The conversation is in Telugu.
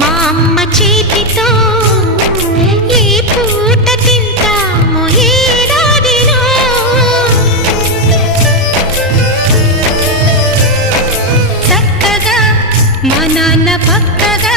మా అమ్మ చేతితో ఏ పూట తింటాము ఏడాదిలో. చక్కగా మా నాన్న పక్కగా